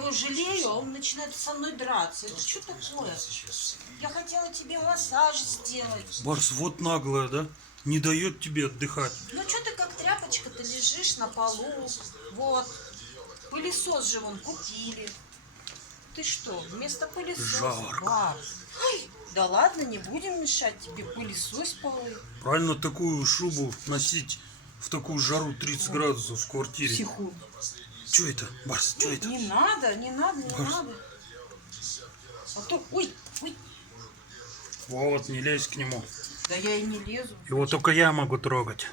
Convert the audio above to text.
его жалею, а он начинает со мной драться. Это что такое? Я хотела тебе массаж сделать. Барс, вот наглая, да? Не дает тебе отдыхать. Ну что ты как тряпочка, ты лежишь на полу. Вот. Пылесос же вон купили. Ты что, вместо пылесоса? Жарко. Барс. Ой, да ладно, не будем мешать тебе, пылесось полы. Правильно такую шубу носить в такую жару 30 градусов в квартире. Психун. Что это, Барс, что это? Не надо, не надо, не надо. А то, ой, ой. Вот, не лезь к нему. Да я и не лезу. Его только я могу трогать.